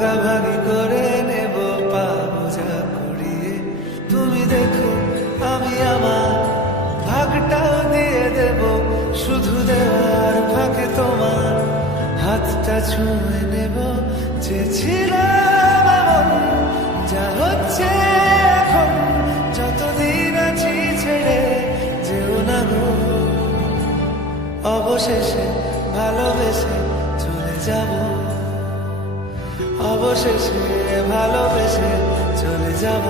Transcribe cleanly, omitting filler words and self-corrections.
ভাগাভাগি করে নেব পাবো যা কুড়িয়ে। তুমি দেখো আমি আমার ভাগটাও দিয়ে দেব, শুধু দেওয়ার ফাঁকে তোমার হাতটা ছুঁয়ে নেব। চেয়েছিলাম এমন, যা হচ্ছে এখন, যতদিন আছি ছেড়ে যেও না গো। অবশেষে ভালোবেসে চলে যাব, অবশেষে ভালোবেসে চলে যাব।